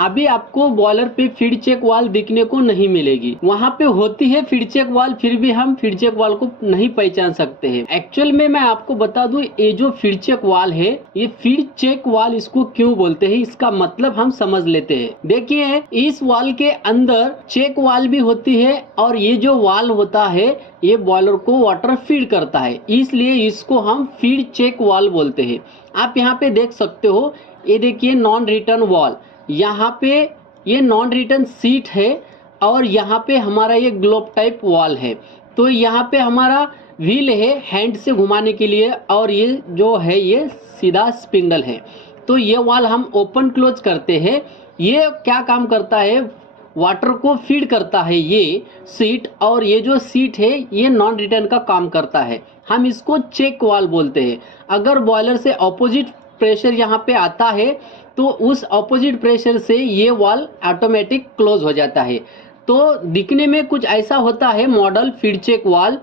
अभी आपको बॉयलर पे फीड चेक वाल दिखने को नहीं मिलेगी। वहाँ पे होती है फीड चेक वाल, फिर भी हम फीड चेक वाल को नहीं पहचान सकते हैं। एक्चुअल में मैं आपको बता दूं, ये जो फीड चेक वाल है, ये फीड चेक वाल इसको क्यों बोलते हैं, इसका मतलब हम समझ लेते हैं। देखिए, इस वाल के अंदर चेक वाल भी होती है और ये जो वाल होता है ये बॉयलर को वाटर फीड करता है, इसलिए इसको हम फीड चेक वाल बोलते हैं। आप यहाँ पे देख सकते हो, ये देखिए नॉन रिटर्न वाल, यहाँ पे ये नॉन रिटर्न सीट है और यहाँ पे हमारा ये ग्लोब टाइप वाल है। तो यहाँ पे हमारा व्हील है हैंड से घुमाने के लिए और ये जो है ये सीधा स्पिंडल है। तो ये वाल हम ओपन क्लोज करते हैं। ये क्या काम करता है, वाटर को फीड करता है ये सीट, और ये जो सीट है ये नॉन रिटर्न का काम करता है। हम इसको चेक वाल बोलते हैं। अगर बॉयलर से ऑपोजिट प्रेशर यहाँ पे आता है तो उस ऑपोजिट प्रेशर से ये वाल ऑटोमेटिक क्लोज हो जाता है। तो दिखने में कुछ ऐसा होता है मॉडल फीड चेक वाल।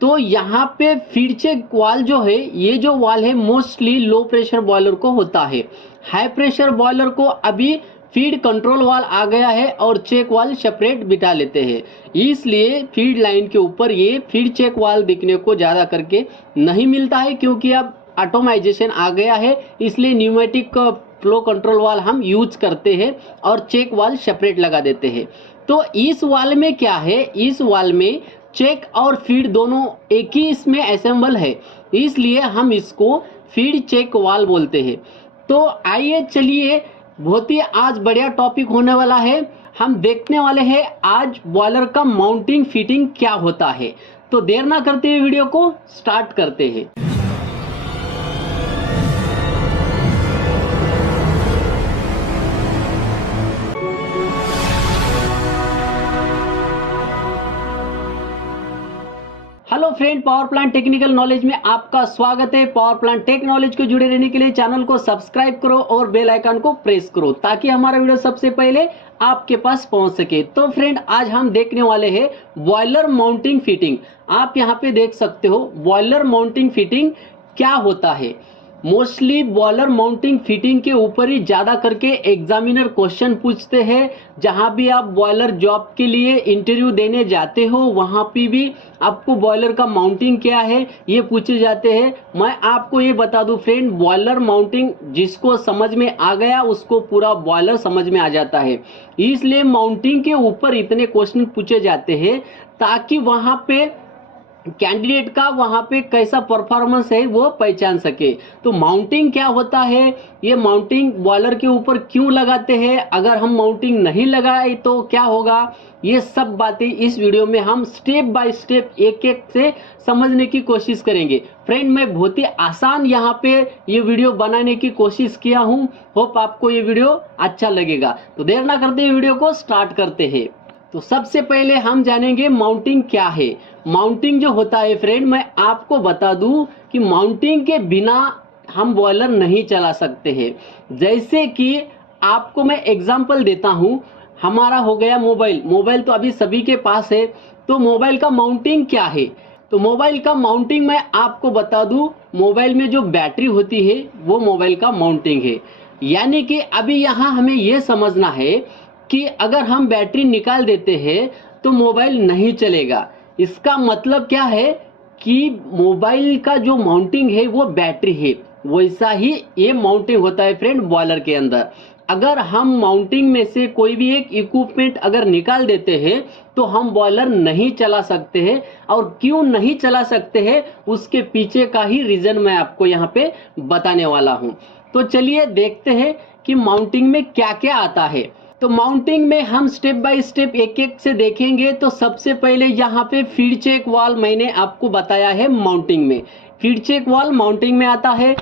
तो यहाँ पे फीड चेक वाल जो है, ये जो वाल है मोस्टली लो प्रेशर बॉयलर को होता है। हाई प्रेशर बॉयलर को अभी फीड कंट्रोल वाल आ गया है और चेक वाल सेपरेट बिठा लेते हैं, इसलिए फीड लाइन के ऊपर ये फीड चेक वाल दिखने को ज़्यादा करके नहीं मिलता है, क्योंकि अब ऑटोमाइजेशन आ गया है। इसलिए न्यूमेटिक फ्लो कंट्रोल वाल हम यूज करते हैं और चेक वाल सेपरेट लगा देते हैं। तो इस वाल में क्या है, इस वाल में चेक और फीड दोनों एक ही इसमें असेंबल है, इसलिए हम इसको फीड चेक वाल बोलते हैं। तो आइए चलिए, बहुत ही आज बढ़िया टॉपिक होने वाला है। हम देखने वाले हैं आज बॉयलर का माउंटिंग फिटिंग क्या होता है। तो देर ना करते हुए वीडियो को स्टार्ट करते हैं। Hello friend, power plant technical knowledge में आपका स्वागत है। पावर प्लांट टेक नॉलेज को जुड़े रहने के लिए चैनल को सब्सक्राइब करो और बेल आइकन को प्रेस करो ताकि हमारा वीडियो सबसे पहले आपके पास पहुंच सके। तो फ्रेंड, आज हम देखने वाले हैं बॉयलर माउंटिंग फिटिंग। आप यहां पे देख सकते हो बॉयलर माउंटिंग फिटिंग क्या होता है। मोस्टली बॉयलर माउंटिंग फिटिंग के ऊपर ही ज़्यादा करके एग्जामिनर क्वेश्चन पूछते हैं। जहां भी आप बॉयलर जॉब के लिए इंटरव्यू देने जाते हो वहां पे भी आपको बॉयलर का माउंटिंग क्या है ये पूछे जाते हैं। मैं आपको ये बता दूं फ्रेंड, बॉयलर माउंटिंग जिसको समझ में आ गया उसको पूरा बॉयलर समझ में आ जाता है। इसलिए माउंटिंग के ऊपर इतने क्वेश्चन पूछे जाते हैं ताकि वहां पे कैंडिडेट का वहां पे कैसा परफॉर्मेंस है वो पहचान सके। तो माउंटिंग क्या होता है, ये माउंटिंग बॉयलर के ऊपर क्यों लगाते हैं, अगर हम माउंटिंग नहीं लगाए तो क्या होगा, ये सब बातें इस वीडियो में हम स्टेप बाय स्टेप एक एक से समझने की कोशिश करेंगे। फ्रेंड, मैं बहुत ही आसान यहाँ पे ये वीडियो बनाने की कोशिश किया हूँ। होप आपको ये वीडियो अच्छा लगेगा। तो देर ना करते हुए वीडियो को स्टार्ट करते हैं। तो सबसे पहले हम जानेंगे माउंटिंग क्या है। माउंटिंग जो होता है फ्रेंड, मैं आपको बता दूं कि माउंटिंग के बिना हम बॉयलर नहीं चला सकते हैं। जैसे कि आपको मैं एग्जांपल देता हूं, हमारा हो गया मोबाइल। मोबाइल तो अभी सभी के पास है। तो मोबाइल का माउंटिंग क्या है, तो मोबाइल का माउंटिंग मैं आपको बता दूं, मोबाइल में जो बैटरी होती है वो मोबाइल का माउंटिंग है। यानी कि अभी यहाँ हमें ये समझना है कि अगर हम बैटरी निकाल देते हैं तो मोबाइल नहीं चलेगा। इसका मतलब क्या है कि मोबाइल का जो माउंटिंग है वो बैटरी है, वैसा ही ये माउंटिंग होता है फ्रेंड बॉयलर के अंदर। अगर हम माउंटिंग में से कोई भी एक इक्विपमेंट अगर निकाल देते हैं तो हम बॉयलर नहीं चला सकते हैं। और क्यों नहीं चला सकते हैं उसके पीछे का ही रीजन मैं आपको यहाँ पे बताने वाला हूँ। तो चलिए देखते हैं कि माउंटिंग में क्या क्या आता है। तो माउंटिंग में हम स्टेप बाय स्टेप एक एक से देखेंगे। तो सबसे पहले यहाँ पे फीड चेक वाल मैंने आपको बताया है माउंटिंग में। फीड चेक वाल माउंटिंग में आता है।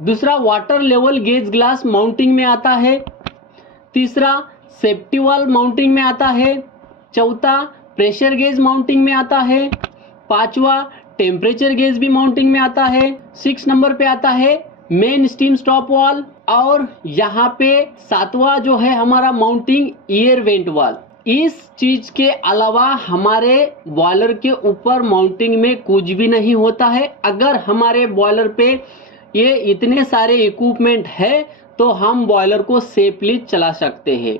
दूसरा, water level gauge glass mounting में आता है। तीसरा, सेफ्टी वाल माउंटिंग में आता है। चौथा, प्रेशर गेज माउंटिंग में आता है। पांचवा, टेम्परेचर गेज भी माउंटिंग में आता है। 6 नंबर पे आता है मेन स्टीम स्टॉप वाल। और यहाँ पे 7वां जो है हमारा माउंटिंग एयर वेंट वाल। इस चीज के अलावा हमारे बॉयलर के ऊपर माउंटिंग में कुछ भी नहीं होता है। अगर हमारे बॉयलर पे ये इतने सारे इक्विपमेंट है तो हम बॉयलर को सेफली चला सकते हैं।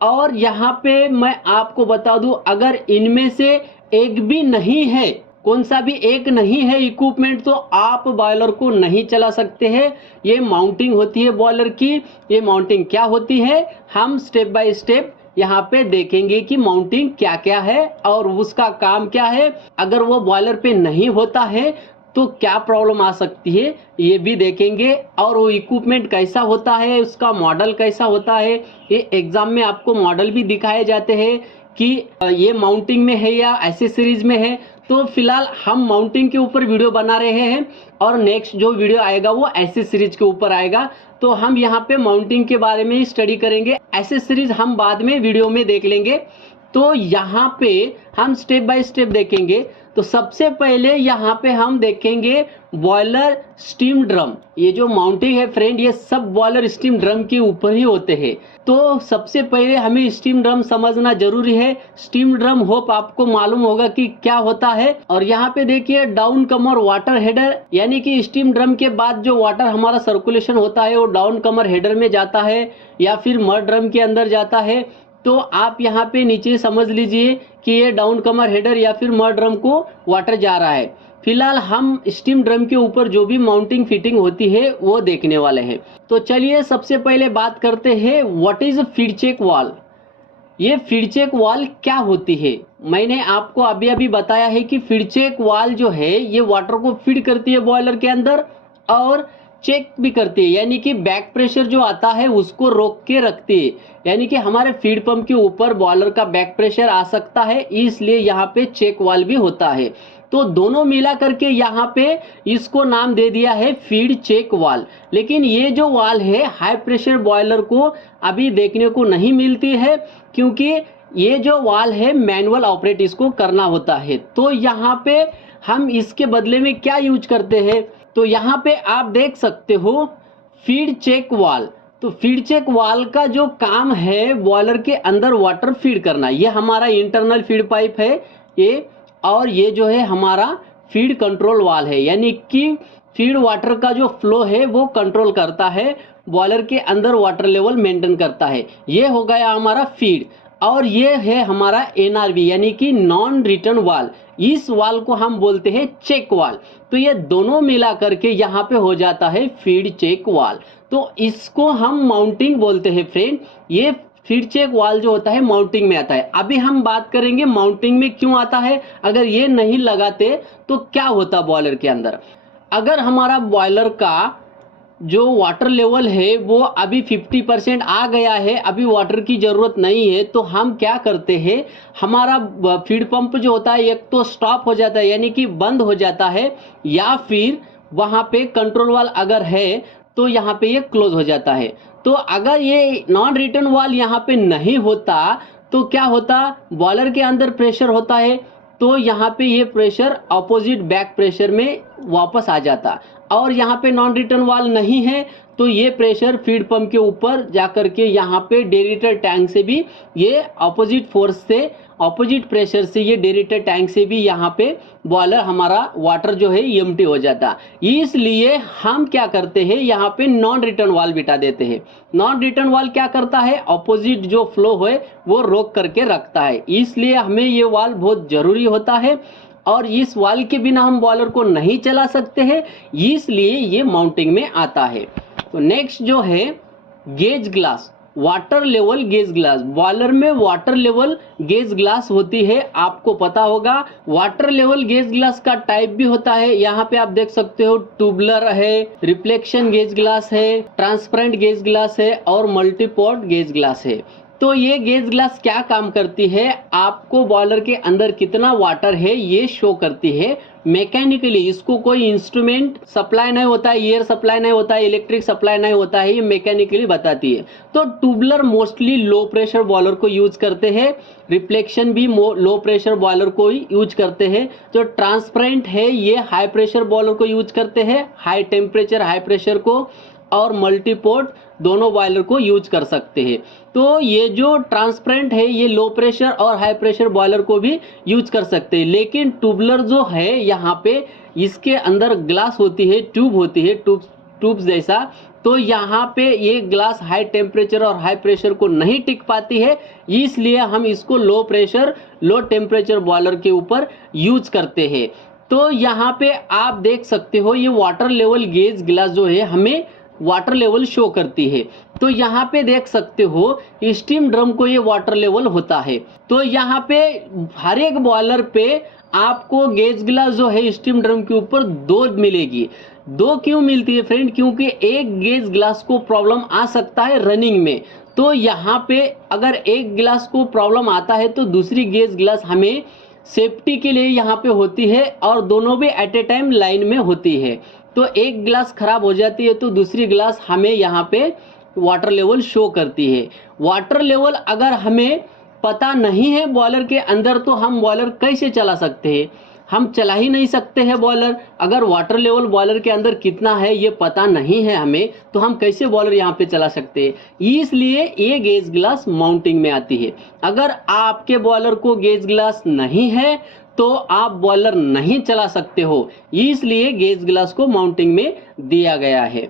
और यहाँ पे मैं आपको बता दूं, अगर इनमें से एक भी नहीं है, कौन सा भी एक नहीं है इक्विपमेंट, तो आप बॉयलर को नहीं चला सकते हैं। ये माउंटिंग होती है बॉयलर की। ये माउंटिंग क्या होती है, हम स्टेप बाय स्टेप यहाँ पे देखेंगे कि माउंटिंग क्या क्या है और उसका काम क्या है। अगर वो बॉयलर पे नहीं होता है तो क्या प्रॉब्लम आ सकती है, ये भी देखेंगे। और वो इक्विपमेंट कैसा होता है, उसका मॉडल कैसा होता है, ये एग्जाम में आपको मॉडल भी दिखाए जाते हैं कि ये माउंटिंग में है या एसेसरीज में है। तो फिलहाल हम माउंटिंग के ऊपर वीडियो बना रहे हैं और नेक्स्ट जो वीडियो आएगा वो एसेसरीज के ऊपर आएगा। तो हम यहाँ पे माउंटिंग के बारे में ही स्टडी करेंगे, एसेसरीज हम बाद में वीडियो में देख लेंगे। तो यहाँ पे हम स्टेप बाय स्टेप देखेंगे। तो सबसे पहले यहाँ पे हम देखेंगे बॉयलर स्टीम ड्रम। ये जो माउंटिंग है फ्रेंड, ये सब बॉयलर स्टीम ड्रम के ऊपर ही होते हैं। तो सबसे पहले हमें स्टीम ड्रम समझना जरूरी है। स्टीम ड्रम होप आपको मालूम होगा कि क्या होता है। और यहाँ पे देखिए डाउन कमर वाटर हेडर, यानी कि स्टीम ड्रम के बाद जो वाटर हमारा सर्कुलेशन होता है वो डाउन कमर हेडर में जाता है या फिर मड ड्रम के अंदर जाता है। तो आप यहाँ पे नीचे समझ लीजिए कि ये डाउन कमर हेडर या फिर मड ड्रम को वाटर जा रहा है। फिलहाल हम स्टीम ड्रम के ऊपर जो भी माउंटिंग फिटिंग होती है वो देखने वाले हैं। तो चलिए सबसे पहले बात करते हैं what is feed check valve. ये फीड चेक वाल्व क्या होती है, मैंने आपको अभी अभी बताया है कि फीड चेक वाल्व जो है ये वाटर को फीड करती है बॉयलर के अंदर और चेक भी करती है, यानी कि बैक प्रेशर जो आता है उसको रोक के रखती है। यानी कि हमारे फीड पंप के ऊपर बॉयलर का बैक प्रेशर आ सकता है, इसलिए यहाँ पे चेक वाल्व भी होता है। तो दोनों मिला करके यहाँ पे इसको नाम दे दिया है फीड चेक वाल्व। लेकिन ये जो वाल्व है हाई प्रेशर बॉयलर को अभी देखने को नहीं मिलती है, क्योंकि ये जो वाल्व है मैनुअल ऑपरेट इसको करना होता है। तो यहाँ पे हम इसके बदले में क्या यूज करते हैं, तो यहाँ पे आप देख सकते हो फीड चेक वाल्व। तो फीड चेक वाल्व का जो काम है बॉयलर के अंदर वाटर फीड करना। ये हमारा इंटरनल फीड पाइप है ये, और ये जो है हमारा फीड कंट्रोल वाल्व है, यानी कि फीड वाटर का जो फ्लो है वो कंट्रोल करता है, बॉयलर के अंदर वाटर लेवल मेंटेन करता है। ये हो गया हमारा फीड। और ये है हमारा एनआरवी, यानी कि नॉन रिटर्न वाल्व। इस वाल्व को हम बोलते हैं चेक वाल्व। तो ये दोनों मिला करके यहाँ पे हो जाता है फीड चेक वाल्व। तो इसको हम माउंटिंग बोलते हैं फ्रेंड। ये फीड चेक वाल्व जो होता है माउंटिंग में आता है। अभी हम बात करेंगे माउंटिंग में क्यों आता है, अगर ये नहीं लगाते तो क्या होता बॉयलर के अंदर। अगर हमारा बॉयलर का जो वाटर लेवल है वो अभी 50% आ गया है, अभी वाटर की ज़रूरत नहीं है, तो हम क्या करते हैं, हमारा फीड पंप जो होता है एक तो स्टॉप हो जाता है, यानी कि बंद हो जाता है, या फिर वहाँ पे कंट्रोल वाल्व अगर है तो यहाँ पे ये क्लोज हो जाता है। तो अगर ये नॉन रिटर्न वाल्व यहाँ पे नहीं होता तो क्या होता, बॉयलर के अंदर प्रेशर होता है तो यहाँ पे ये प्रेशर अपोजिट बैक प्रेशर में वापस आ जाता, और यहाँ पे नॉन रिटर्न वाल्व नहीं है तो ये प्रेशर फीड पंप के ऊपर जाकर के यहाँ पे डेरिटर टैंक से भी ये अपोजिट फोर्स से, अपोजिट प्रेशर से ये डेरिटर टैंक से भी यहाँ पे बॉयलर हमारा वाटर जो है एम्प्टी हो जाता। इसलिए हम क्या करते हैं, यहाँ पे नॉन रिटर्न वाल्व बिठा देते हैं। नॉन रिटर्न वाल्व क्या करता है, अपोजिट जो फ्लो है वो रोक करके रखता है। इसलिए हमें ये वाल्व बहुत जरूरी होता है, और इस वाल्व के बिना हम बॉयलर को नहीं चला सकते हैं, इसलिए ये माउंटिंग में आता है। तो नेक्स्ट जो है gauge glass, water level gauge glass. Boiler में वाटर लेवल गेज ग्लास होती है, आपको पता होगा। वाटर लेवल गेज ग्लास का टाइप भी होता है, यहाँ पे आप देख सकते हो ट्यूबलर है, रिफ्लेक्शन गेज ग्लास है, ट्रांसपेरेंट गेज ग्लास है और मल्टीपोर्ट गेज ग्लास है। तो ये गेज ग्लास क्या काम करती है, आपको बॉयलर के अंदर कितना वाटर है ये शो करती है मैकेनिकली। इसको कोई इंस्ट्रूमेंट सप्लाई नहीं होता है, एयर सप्लाई नहीं होता है, इलेक्ट्रिक सप्लाई नहीं होता है, ये मैकेनिकली बताती है। तो tubular mostly low pressure boiler को यूज करते हैं, रिफ्लेक्शन भी लो प्रेशर बॉयलर को ही यूज करते हैं। जो ट्रांसपेरेंट है ये हाई प्रेशर बॉयलर को यूज करते हैं, हाई टेम्परेचर हाई प्रेशर को, और मल्टीपोर्ट दोनों बॉयलर को यूज कर सकते हैं। तो ये जो ट्रांसपेरेंट है ये लो प्रेशर और हाई प्रेशर बॉयलर को भी यूज कर सकते हैं। लेकिन ट्यूबलर जो है यहाँ पे इसके अंदर ग्लास होती है, ट्यूब होती है, ट्यूब ट्यूब जैसा, तो यहाँ पे ये ग्लास हाई टेम्परेचर और हाई प्रेशर को नहीं टिक पाती है, इसलिए हम इसको low pressure low temperature boiler के ऊपर यूज करते हैं। तो यहाँ पे आप देख सकते हो ये वाटर लेवल गेज ग्लास जो है हमें वाटर लेवल शो करती है। तो यहाँ पे देख सकते हो स्टीम ड्रम को ये वाटर लेवल होता है। तो यहाँ पे हर एक बॉयलर पे आपको गेज ग्लास जो है स्टीम ड्रम के ऊपर 2 मिलेगी। 2 क्यों मिलती है फ्रेंड? क्योंकि एक गेज ग्लास को प्रॉब्लम आ सकता है रनिंग में, तो यहाँ पे अगर एक ग्लास को प्रॉब्लम आता है तो दूसरी गेज ग्लास हमें सेफ्टी के लिए यहाँ पे होती है और दोनों भी एट ए टाइम लाइन में होती है। तो एक ग्लास खराब हो जाती है तो दूसरी ग्लास हमें यहाँ पे वाटर लेवल शो करती है। वाटर लेवल अगर हमें पता नहीं है बॉयलर के अंदर तो हम बॉयलर कैसे चला सकते हैं? हम चला ही नहीं सकते हैं बॉयलर। अगर वाटर लेवल बॉयलर के अंदर कितना है ये पता नहीं है हमें, तो हम कैसे बॉयलर यहाँ पे चला सकते हैं? इसलिए ये गेज ग्लास माउंटिंग में आती है। अगर आपके बॉयलर को गेज ग्लास नहीं है तो आप बॉयलर नहीं चला सकते हो, इसलिए गेज ग्लास को माउंटिंग में दिया गया है।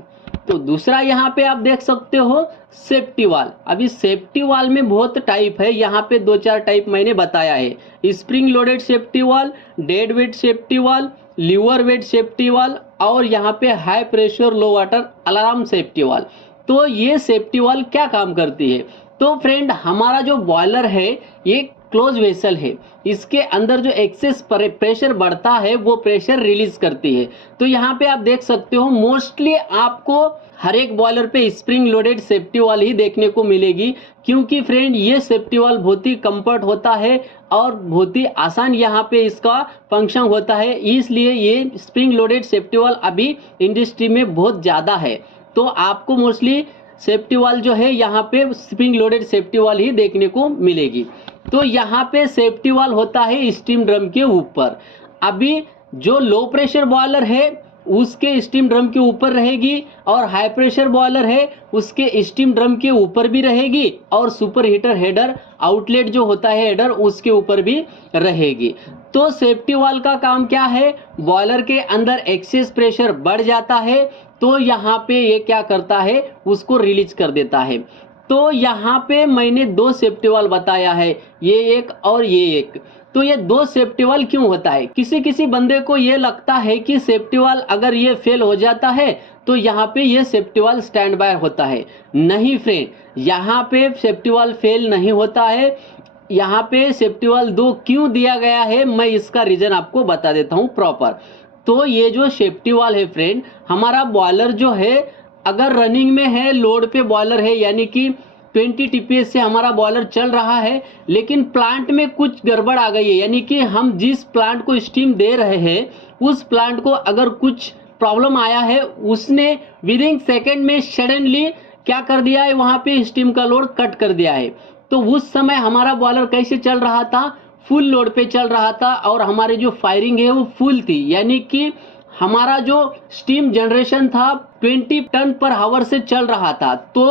तो दूसरा यहाँ पे आप देख सकते हो सेफ्टी वाल। अभी सेफ्टी वाल में बहुत टाइप है, यहाँ पे 2-4 टाइप मैंने बताया है। स्प्रिंग लोडेड सेफ्टी वाल, डेड वेट सेफ्टी वाल, लीवर वेट सेफ्टी वाल और यहाँ पे high pressure low water alarm safety वाल। तो ये सेफ्टी वाल क्या काम करती है? तो फ्रेंड हमारा जो बॉयलर है ये क्लोज वेसल है, इसके अंदर जो एक्सेस प्रेशर बढ़ता है वो प्रेशर रिलीज करती है। तो यहाँ पे आप देख सकते हो मोस्टली आपको हर एक बॉयलर पे स्प्रिंग लोडेड सेफ्टी वाल ही देखने को मिलेगी, क्योंकि फ्रेंड ये सेफ्टी वाल बहुत ही कंफर्ट होता है और बहुत ही आसान यहाँ पे इसका फंक्शन होता है, इसलिए ये स्प्रिंग लोडेड सेफ्टी वाल अभी इंडस्ट्री में बहुत ज़्यादा है। तो आपको मोस्टली सेफ्टी वाल जो है यहाँ पे स्प्रिंग लोडेड सेफ्टी वाल ही देखने को मिलेगी। तो यहाँ पे सेफ्टी वाल होता है स्टीम ड्रम के ऊपर। अभी जो लो प्रेशर बॉयलर है उसके स्टीम ड्रम के ऊपर रहेगी और हाई प्रेशर बॉयलर है उसके स्टीम ड्रम के ऊपर भी रहेगी और सुपर हीटर हेडर आउटलेट जो होता है हेडर उसके ऊपर भी रहेगी। तो सेफ्टी वाल का काम क्या है? बॉयलर के अंदर एक्सेस प्रेशर बढ़ जाता है तो यहाँ पे ये क्या करता है उसको रिलीज कर देता है। तो यहाँ पे मैंने 2 सेफ्टी वाल बताया है, ये एक और ये एक। तो ये 2 सेफ्टी वाल क्यों होता है? किसी बंदे को ये लगता है कि सेफ्टी वाल अगर ये फेल हो जाता है तो यहाँ पे ये सेफ्टी वाल स्टैंड बाय होता है। नहीं फ्रेंड, यहाँ पे सेफ्टी वाल फेल नहीं होता है। यहाँ पे सेफ्टी वाल 2 क्यों दिया गया है मैं इसका रीजन आपको बता देता हूँ प्रॉपर। तो ये जो सेफ्टी वाल है फ्रेंड, हमारा बॉयलर जो है अगर रनिंग में है, लोड पे बॉयलर है यानी कि 20 टीपीएस से हमारा बॉयलर चल रहा है, लेकिन प्लांट में कुछ गड़बड़ आ गई है, यानी कि हम जिस प्लांट को स्टीम दे रहे हैं उस प्लांट को अगर कुछ प्रॉब्लम आया है, उसने विदिन सेकेंड में सडनली क्या कर दिया है, वहां पे स्टीम का लोड कट कर दिया है। तो उस समय हमारा बॉयलर कैसे चल रहा था? फुल लोड पे चल रहा था और हमारी जो फायरिंग है वो फुल थी, यानी कि हमारा जो स्टीम जनरेशन था 20 टन पर आवर से चल रहा था। तो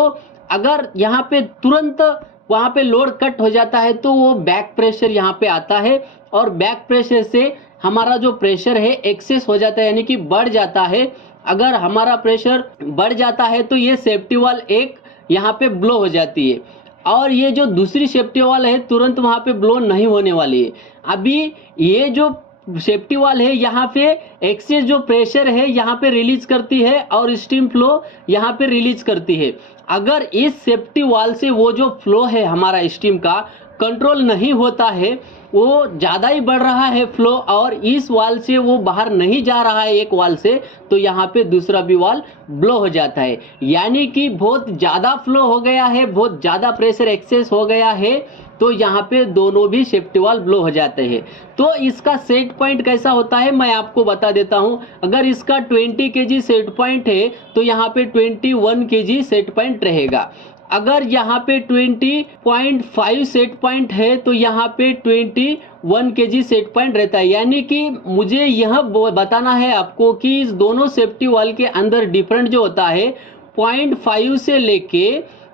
अगर यहाँ पे तुरंत वहाँ पे लोड कट हो जाता है तो वो बैक प्रेशर यहाँ पे आता है और बैक प्रेशर से हमारा जो प्रेशर है एक्सेस हो जाता है, यानी कि बढ़ जाता है। अगर हमारा प्रेशर बढ़ जाता है तो ये सेफ्टी वाल एक यहाँ पे ब्लो हो जाती है और ये जो दूसरी सेफ्टी वाल है तुरंत वहाँ पे ब्लो नहीं होने वाली है। अभी ये जो सेफ्टी वाल है यहाँ पे एक्सेस जो प्रेशर है यहाँ पे रिलीज करती है और स्टीम फ्लो यहाँ पे रिलीज करती है। अगर इस सेफ्टी वाल से वो जो फ्लो है हमारा स्टीम का कंट्रोल नहीं होता है, वो ज़्यादा ही बढ़ रहा है फ्लो और इस वाल से वो बाहर नहीं जा रहा है एक वाल से, तो यहाँ पे दूसरा भी वाल ब्लो हो जाता है, यानी कि बहुत ज़्यादा फ्लो हो गया है, बहुत ज़्यादा प्रेशर एक्सेस हो गया है, तो यहाँ पे दोनों भी सेफ्टी वाल ब्लो हो जाते हैं। तो इसका सेट पॉइंट कैसा होता है मैं आपको बता देता हूँ। अगर इसका 20 kg सेट पॉइंट है तो यहाँ पे 21 kg सेट पॉइंट रहेगा। अगर यहाँ पे 20.5 सेट पॉइंट है तो यहाँ पे 21 kg सेट पॉइंट रहता है। यानी कि मुझे यह बताना है आपको कि इस दोनों सेफ्टी वाल के अंदर डिफरेंट जो होता है 0.5 से लेके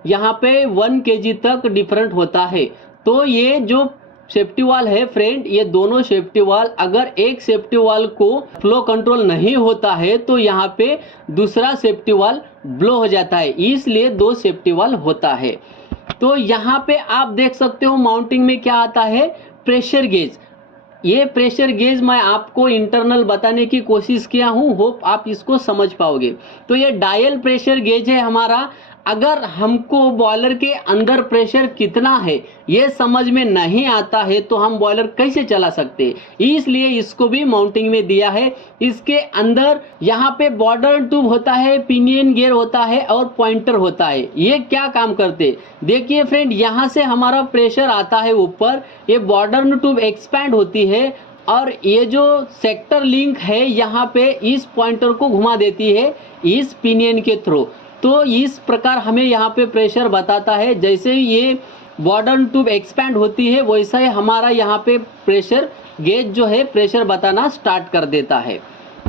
यहाँ पे 1 kg तक डिफरेंट होता है। तो ये जो सेफ्टी वाल है फ्रेंड, ये दोनों सेफ्टी वाल, अगर एक सेफ्टी वाल को फ्लो कंट्रोल नहीं होता है तो यहाँ पे दूसरा सेफ्टी वाल ब्लो हो जाता है, इसलिए दो सेफ्टी वाल होता है। तो यहाँ पे आप देख सकते हो माउंटिंग में क्या आता है, प्रेशर गेज। ये प्रेशर गेज मैं आपको इंटरनल बताने की कोशिश किया हूँ, होप आप इसको समझ पाओगे। तो ये डायल प्रेशर गेज है हमारा। अगर हमको बॉयलर के अंदर प्रेशर कितना है ये समझ में नहीं आता है तो हम बॉयलर कैसे चला सकते हैं, इसलिए इसको भी माउंटिंग में दिया है। इसके अंदर यहाँ पे बॉर्डर ट्यूब होता है, पिनियन गियर होता है और पॉइंटर होता है। ये क्या काम करते, देखिए फ्रेंड, यहाँ से हमारा प्रेशर आता है ऊपर, ये बॉर्डर ट्यूब एक्सपैंड होती है और ये जो सेक्टर लिंक है यहाँ पे इस पॉइंटर को घुमा देती है इस पिनियन के थ्रू। तो इस प्रकार हमें यहाँ पे प्रेशर बताता है। जैसे ये बॉर्डर ट्यूब एक्सपैंड होती है वैसा ही हमारा यहाँ पे प्रेशर गेज जो है प्रेशर बताना स्टार्ट कर देता है।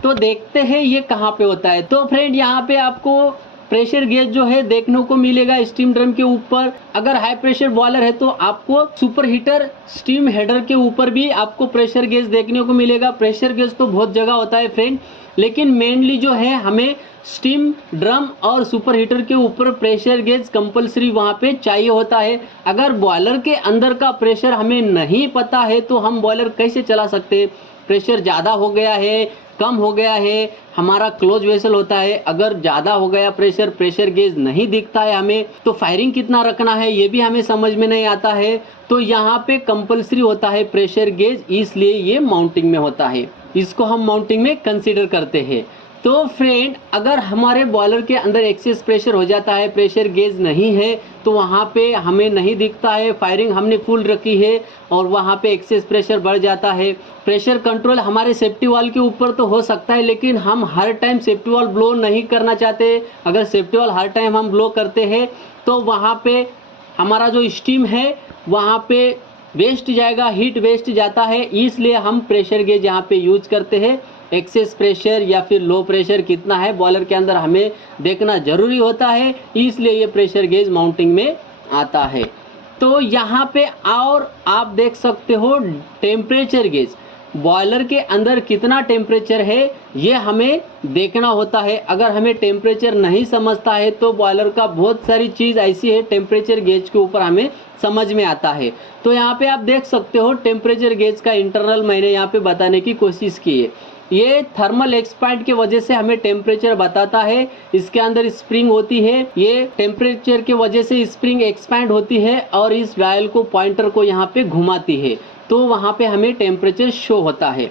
तो देखते हैं ये कहाँ पे होता है। तो फ्रेंड यहाँ पे आपको प्रेशर गेज जो है देखने को मिलेगा स्टीम ड्रम के ऊपर। अगर हाई प्रेशर बॉयलर है तो आपको सुपर हीटर स्टीम हेडर के ऊपर भी आपको प्रेशर गेज देखने को मिलेगा। प्रेशर गेज तो बहुत जगह होता है फ्रेंड, लेकिन मेनली जो है हमें स्टीम ड्रम और सुपर हीटर के ऊपर प्रेशर गेज कंपलसरी वहाँ पे चाहिए होता है। अगर बॉयलर के अंदर का प्रेशर हमें नहीं पता है तो हम बॉयलर कैसे चला सकते हैं, प्रेशर ज़्यादा हो गया है, कम हो गया है, हमारा क्लोज वेसल होता है, अगर ज़्यादा हो गया प्रेशर गेज नहीं दिखता है हमें, तो फायरिंग कितना रखना है ये भी हमें समझ में नहीं आता है। तो यहाँ पे कंपलसरी होता है प्रेशर गेज, इसलिए ये माउंटिंग में होता है, इसको हम माउंटिंग में कंसीडर करते हैं। तो फ्रेंड अगर हमारे बॉयलर के अंदर एक्सेस प्रेशर हो जाता है, प्रेशर गेज नहीं है, तो वहाँ पे हमें नहीं दिखता है, फायरिंग हमने फुल रखी है और वहाँ पे एक्सेस प्रेशर बढ़ जाता है। प्रेशर कंट्रोल हमारे सेफ्टी वाल के ऊपर तो हो सकता है, लेकिन हम हर टाइम सेफ्टी वाल ब्लो नहीं करना चाहते। अगर सेफ्टी वाल हर टाइम हम ब्लो करते हैं तो वहाँ पे हमारा जो स्टीम है वहाँ पे वेस्ट जाएगा, हीट वेस्ट जाता है, इसलिए हम प्रेशर गेज यहाँ पे यूज करते हैं। एक्सेस प्रेशर या फिर लो प्रेशर कितना है बॉयलर के अंदर हमें देखना जरूरी होता है, इसलिए ये प्रेशर गेज माउंटिंग में आता है। तो यहाँ पे और आप देख सकते हो टेम्परेचर गेज, बॉयलर के अंदर कितना टेम्परेचर है ये हमें देखना होता है। अगर हमें टेम्परेचर नहीं समझता है तो बॉयलर का बहुत सारी चीज़ ऐसी है टेम्परेचर गेज के ऊपर हमें समझ में आता है। तो यहाँ पे आप देख सकते हो टेम्परेचर गेज का इंटरनल मैंने यहाँ पे बताने की कोशिश की है। ये थर्मल एक्सपैंड की वजह से हमें टेम्परेचर बताता है। इसके अंदर स्प्रिंग होती है, ये टेम्परेचर की वजह से स्प्रिंग एक्सपैंड होती है और इस डायल को पॉइंटर को यहाँ पे घुमाती है, तो वहाँ पे हमें टेम्परेचर शो होता है।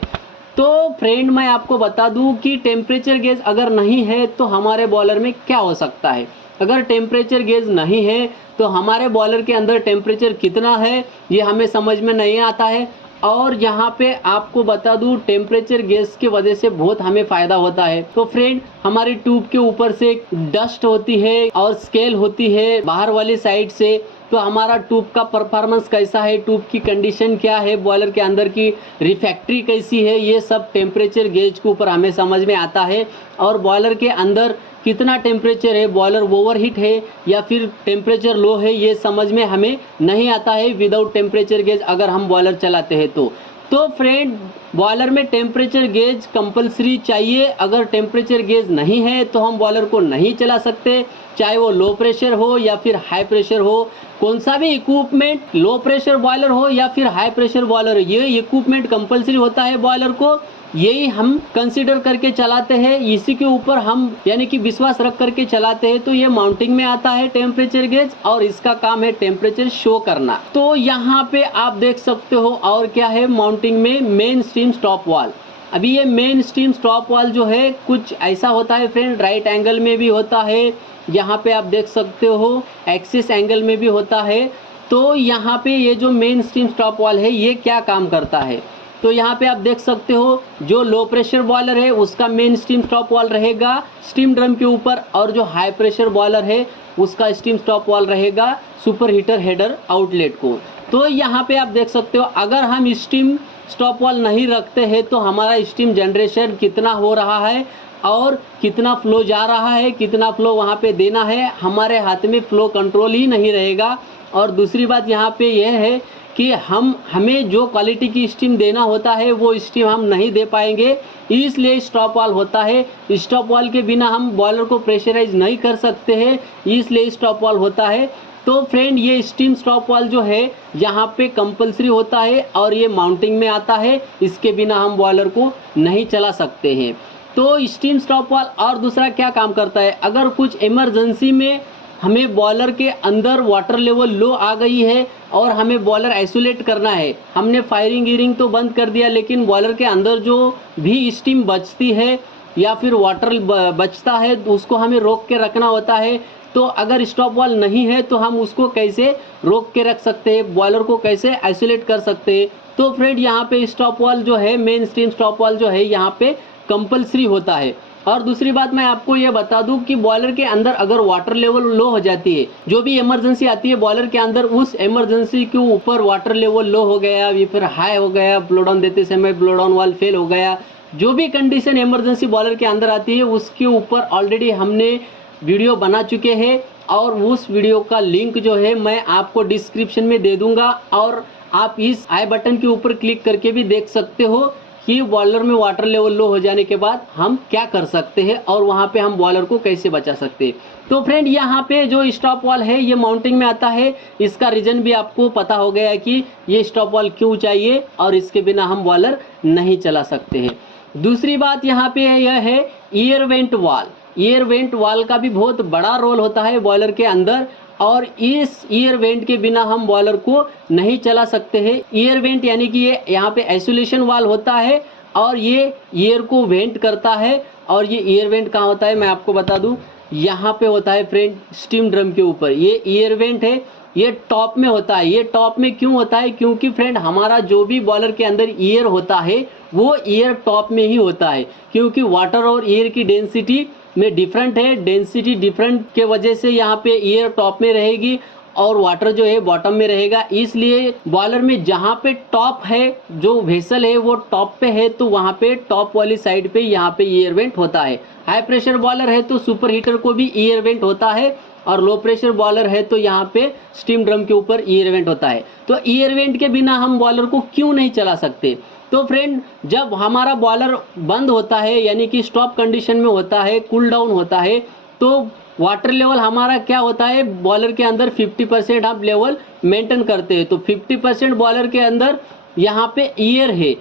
तो फ्रेंड मैं आपको बता दूं कि टेम्परेचर गेज अगर नहीं है तो हमारे बॉयलर में क्या हो सकता है। अगर टेम्परेचर गेज नहीं है तो हमारे बॉयलर के अंदर टेम्परेचर कितना है ये हमें समझ में नहीं आता है। और यहाँ पे आपको बता दूं टेम्परेचर गेज की वजह से बहुत हमें फ़ायदा होता है। तो फ्रेंड हमारी ट्यूब के ऊपर से डस्ट होती है और स्केल होती है बाहर वाली साइड से, तो हमारा ट्यूब का परफॉर्मेंस कैसा है, ट्यूब की कंडीशन क्या है, बॉयलर के अंदर की रिफैक्ट्री कैसी है, ये सब टेम्परेचर गेज के ऊपर हमें समझ में आता है। और बॉयलर के अंदर कितना टेम्परेचर है, बॉयलर ओवरहीट है या फिर टेम्परेचर लो है, ये समझ में हमें नहीं आता है विदाउट टेम्परेचर गेज अगर हम बॉयलर चलाते हैं तो फ्रेंड बॉयलर में टेम्परेचर गेज कंपलसरी चाहिए। अगर टेम्परेचर गेज नहीं है तो हम बॉयलर को नहीं चला सकते, चाहे वो लो प्रेशर हो या फिर हाई प्रेशर हो। कौन सा भी इक्विपमेंट, लो प्रेशर बॉयलर हो या फिर हाई प्रेशर बॉयलर हो, ये इक्विपमेंट कंपलसरी होता है बॉयलर को, यही हम कंसीडर करके चलाते हैं, इसी के ऊपर हम यानी कि विश्वास रख करके चलाते हैं। तो ये माउंटिंग में आता है टेम्परेचर गेज और इसका काम है टेम्परेचर शो करना। तो यहाँ पे आप देख सकते हो और क्या है माउंटिंग में, मेन स्टीम स्टॉप वाल। अभी ये मेन स्टीम स्टॉप वाल जो है कुछ ऐसा होता है फ्रेंड, राइट एंगल में भी होता है, यहाँ पे आप देख सकते हो एक्सिस एंगल में भी होता है। तो यहाँ पे ये जो मेन स्टीम स्टॉप वाल है ये क्या काम करता है, तो यहाँ पे आप देख सकते हो जो लो प्रेशर बॉयलर है उसका मेन स्टीम स्टॉप वाल रहेगा स्टीम ड्रम के ऊपर, और जो हाई प्रेशर बॉयलर है उसका स्टीम स्टॉप वाल रहेगा सुपर हीटर हेडर आउटलेट को। तो यहाँ पे आप देख सकते हो अगर हम स्टीम स्टॉप वाल नहीं रखते हैं तो हमारा स्टीम जनरेशन कितना हो रहा है और कितना फ्लो जा रहा है, कितना फ्लो वहाँ पे देना है, हमारे हाथ में फ्लो कंट्रोल ही नहीं रहेगा। और दूसरी बात यहाँ पे यह है कि हमें जो क्वालिटी की स्टीम देना होता है वो स्टीम हम नहीं दे पाएंगे, इसलिए स्टॉप वाल्व होता है। स्टॉप वाल्व के बिना हम बॉयलर को प्रेशराइज नहीं कर सकते हैं, इसलिए स्टॉप वाल्व होता है। तो फ्रेंड ये स्टीम स्टॉप वाल्व जो है यहाँ पे कंपलसरी होता है और ये माउंटिंग में आता है, इसके बिना हम बॉयलर को नहीं चला सकते हैं। तो स्टीम स्टॉप वाल्व और दूसरा क्या काम करता है, अगर कुछ इमरजेंसी में हमें बॉयलर के अंदर वाटर लेवल लो आ गई है और हमें बॉयलर आइसोलेट करना है, हमने फायरिंग गियरिंग तो बंद कर दिया, लेकिन बॉयलर के अंदर जो भी स्टीम बचती है या फिर वाटर बचता है उसको हमें रोक के रखना होता है। तो अगर स्टॉप वाल्व नहीं है तो हम उसको कैसे रोक के रख सकते हैं, बॉयलर को कैसे आइसोलेट कर सकते हैं। तो फ्रेंड यहाँ पे स्टॉप वाल्व जो है, मेन स्टीम स्टॉप वाल्व जो है यहाँ पे कंपलसरी होता है। और दूसरी बात मैं आपको ये बता दूं कि बॉयलर के अंदर अगर वाटर लेवल लो हो जाती है, जो भी इमरजेंसी आती है बॉयलर के अंदर, उस इमरजेंसी के ऊपर वाटर लेवल लो हो गया या फिर हाई हो गया, ब्लो डाउन देते समय ब्लो डाउन वाल्व फेल हो गया, जो भी कंडीशन इमरजेंसी बॉयलर के अंदर आती है उसके ऊपर ऑलरेडी हमने वीडियो बना चुके हैं और उस वीडियो का लिंक जो है मैं आपको डिस्क्रिप्शन में दे दूंगा और आप इस आई बटन के ऊपर क्लिक करके भी देख सकते हो कि बॉयलर में वाटर लेवल लो हो जाने के बाद हम क्या कर सकते हैं और वहां पे हम बॉयलर को कैसे बचा सकते हैं। तो फ्रेंड यहाँ पे जो स्टॉप वाल्व है ये माउंटिंग में आता है, इसका रीजन भी आपको पता हो गया कि ये स्टॉप वाल्व क्यों चाहिए और इसके बिना हम बॉयलर नहीं चला सकते हैं। दूसरी बात यहाँ पे यह है air vent valve. Air vent valve का भी बहुत बड़ा रोल होता है बॉयलर के अंदर और इस एयर वेंट के बिना हम बॉयलर को नहीं चला सकते हैं। एयर वेंट यानी कि ये यहाँ पे आइसोलेशन वाल्व होता है और ये एयर को वेंट करता है। और ये एयर वेंट कहाँ होता है मैं आपको बता दूं, यहाँ पे होता है फ्रेंड स्टीम ड्रम के ऊपर। ये एयर वेंट है, ये टॉप में होता है। ये टॉप में क्यों होता है, क्योंकि फ्रेंड हमारा जो भी बॉयलर के अंदर एयर होता है वो एयर टॉप में ही होता है, क्योंकि वाटर और एयर की डेंसिटी में डिफरेंट है। डेंसिटी डिफरेंट के वजह से यहाँ पे एयर टॉप में रहेगी और वाटर जो है बॉटम में रहेगा। इसलिए बॉयलर में जहाँ पे टॉप है, जो वेसल है वो टॉप पे है, तो वहाँ पे टॉप वाली साइड पे यहाँ पे एयर वेंट होता है। हाई प्रेशर बॉयलर है तो सुपर हीटर को भी एयर वेंट होता है और लो प्रेशर बॉयलर है तो यहाँ पे स्टीम ड्रम के ऊपर एयर वेंट होता है। तो एयर वेंट के बिना हम बॉयलर को क्यों नहीं चला सकते। तो फ्रेंड जब हमारा बॉयलर बंद होता है यानी कि स्टॉप कंडीशन में होता है, कूल डाउन होता है, तो वाटर लेवल हमारा क्या होता है, बॉयलर के अंदर 50% आप लेवल मेंटेन करते हैं। तो 50% बॉयलर के अंदर यहाँ पे एयर है,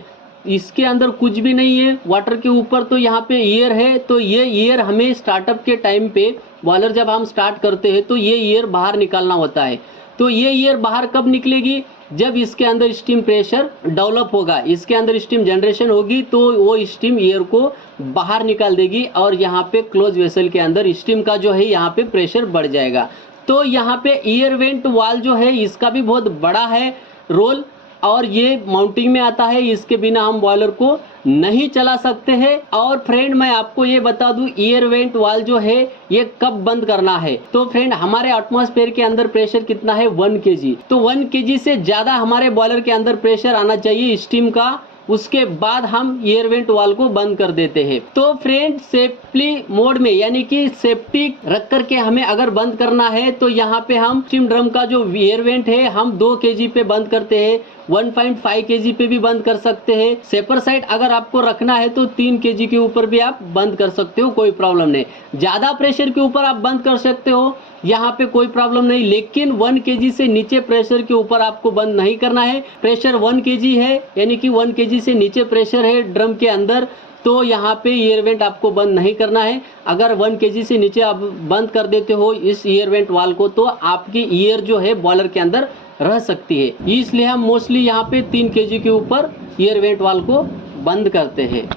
इसके अंदर कुछ भी नहीं है वाटर के ऊपर, तो यहाँ पे एयर है। तो ये एयर हमें स्टार्टअप के टाइम पे बॉयलर जब हम स्टार्ट करते हैं तो ये एयर बाहर निकालना होता है। तो ये एयर बाहर कब निकलेगी, जब इसके अंदर स्टीम प्रेशर डेवलप होगा, इसके अंदर स्टीम जनरेशन होगी, तो वो स्टीम एयर को बाहर निकाल देगी और यहाँ पे क्लोज वेसल के अंदर स्टीम का जो है यहाँ पे प्रेशर बढ़ जाएगा। तो यहाँ पे एयर वेंट वाल्व जो है इसका भी बहुत बड़ा है रोल और ये माउंटिंग में आता है, इसके बिना हम बॉयलर को नहीं चला सकते हैं। और फ्रेंड मैं आपको ये बता दूं एयर वेंट वाल्व जो है ये कब बंद करना है। तो फ्रेंड हमारे एटमॉस्फेयर के अंदर प्रेशर कितना है 1 kg, तो 1 kg से ज्यादा हमारे बॉयलर के अंदर प्रेशर आना चाहिए स्टीम का, उसके बाद हम एयर वेंट वाल्व को बंद कर देते हैं। तो फ्रेंड सेफ्टी मोड में यानी कि सेफ्टी रख करके हमें अगर बंद करना है तो यहाँ पे हम स्टीम ड्रम का जो एयर वेंट है हम 2 kg पे बंद करते हैं, 1.5 kg पे भी बंद कर सकते हैं। सेपर साइड अगर आपको रखना है तो 3 kg के ऊपर भी आप बंद कर सकते हो, कोई प्रॉब्लम नहीं। ज्यादा प्रेशर के ऊपर आप बंद कर सकते हो, यहाँ पे कोई प्रॉब्लम नहीं, लेकिन 1 kg से नीचे प्रेशर के ऊपर आपको बंद नहीं करना है। प्रेशर 1 kg है यानी कि 1 kg से नीचे प्रेशर है ड्रम के अंदर, तो यहाँ पे एयर वेंट आपको बंद नहीं करना है। अगर 1 kg से नीचे आप बंद कर देते हो इस एयर वेंट वाल्व को तो आपकी एयर जो है बॉयलर के अंदर रह सकती है, इसलिए हम मोस्टली यहाँ पे 3 kg के ऊपर एयर वेंट वाल्व को बंद करते हैं।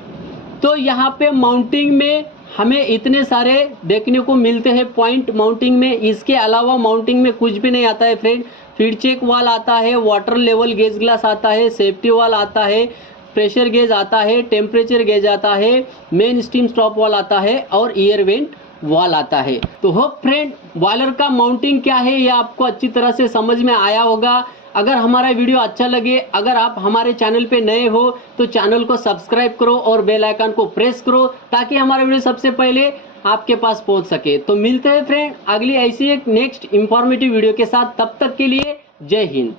तो यहाँ पे माउंटिंग में हमें इतने सारे देखने को मिलते हैं पॉइंट माउंटिंग में, इसके अलावा माउंटिंग में कुछ भी नहीं आता है फ्रेंड। फीड चेक वाल आता है, वाटर लेवल गेज ग्लास आता है, सेफ्टी वाल आता है, प्रेशर गेज आता है, टेम्परेचर गेज आता है, मेन स्टीम स्टॉप वाल आता है और एयर वेंट वाल आता है। तो होप फ्रेंड बॉयलर का माउंटिंग क्या है ये आपको अच्छी तरह से समझ में आया होगा। अगर हमारा वीडियो अच्छा लगे, अगर आप हमारे चैनल पे नए हो तो चैनल को सब्सक्राइब करो और बेल आइकन को प्रेस करो ताकि हमारा वीडियो सबसे पहले आपके पास पहुंच सके। तो मिलते हैं फ्रेंड अगली ऐसी एक नेक्स्ट इंफॉर्मेटिव वीडियो के साथ, तब तक के लिए जय हिंद।